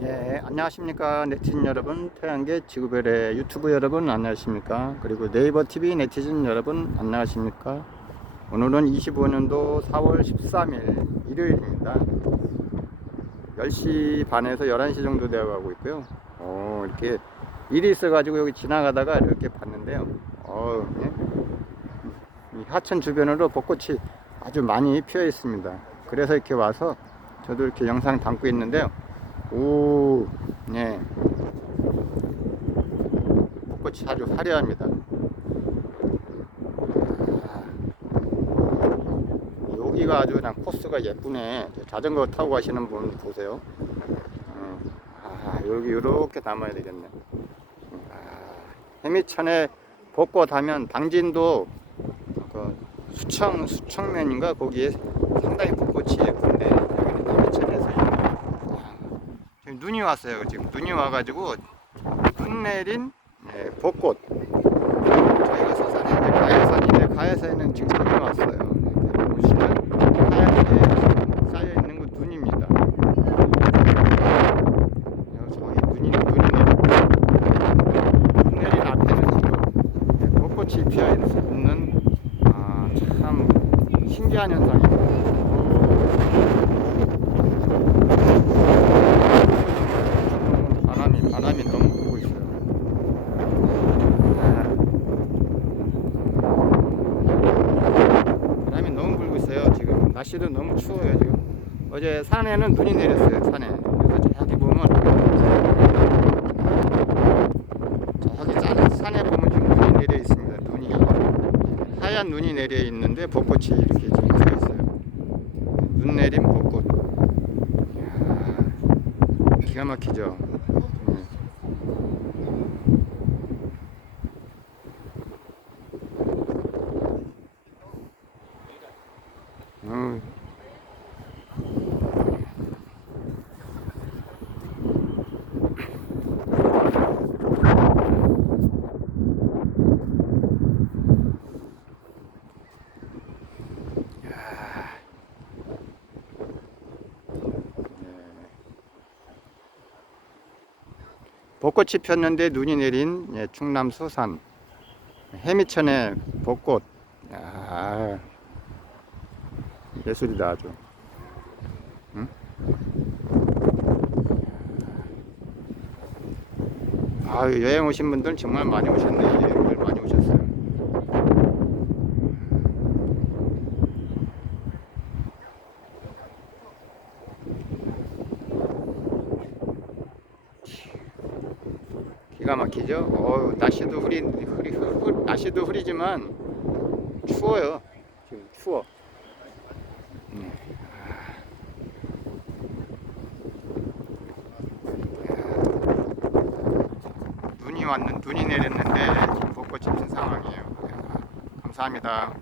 네, 안녕하십니까. 네티즌 여러분 태양계 지구별의 유튜브 여러분 안녕하십니까. 그리고 네이버 TV 네티즌 여러분 안녕하십니까. 오늘은 25년도 4월 13일 일요일입니다. 10시 반에서 11시 정도 되어 가고 있고요. 어, 이렇게 일이 있어 가지고 여기 지나가다가 이렇게 봤는데요. 어, 예? 이 하천 주변으로 벚꽃이 아주 많이 피어 있습니다. 그래서 이렇게 와서 저도 이렇게 영상 담고 있는데요 오, 네. 벚꽃이 아주 화려합니다. 아, 여기가 아주 그냥 코스가 예쁘네. 저 자전거 타고 가시는 분 보세요. 어, 아, 여기 이렇게 담아야 되겠네. 아, 해미천에 벚꽃 하면 당진도 그 수청, 수청면인가 거기에 상당히 벚꽃이 예쁜데 지금 눈이 왔어요. 지금 눈이 와가지고 눈 내린 예, 벚꽃. 저희가 서산에 이제 가해산인데 가해산에는 지금 눈이 왔어요. 네, 보시면 하얗게 쌓여 있는 건 눈입니다. 여기 저기 눈이 눈이 눈 내린 앞에는 지금 예, 벚꽃이 피어 있는 아, 참 신기한 현상입니다. 바람이 바람이 너무 불고 있어요. 아. 바람이 너무 불고 있어요. 지금 날씨도 너무 추워요. 지금 어제 산에는 눈이 내렸어요. 산에 그래서 저기 보면 저기 산, 산에 보면 지금 눈이 내려 있습니다. 눈이 하얀 눈이 내려 있는데 벚꽃이 이렇게 지금 피어 있어요. 눈 내린 벚꽃. 기가 막히죠. 음. 벚꽃이 폈는데 눈이 내린 예, 충남 수산. 해미천의 벚꽃. 야, 예술이다 아주 응? 아 여행 오신 분들 정말 많이 오셨네 여행들 많이 오셨어요 기가 막히죠? 어, 날씨도 흐리, 흐리, 흐, 흐, 날씨도 흐리지만 추워요. 지금 추워. 음. 눈이 왔는 눈이 내렸는데 벚꽃이 핀 상황이에요. 감사합니다.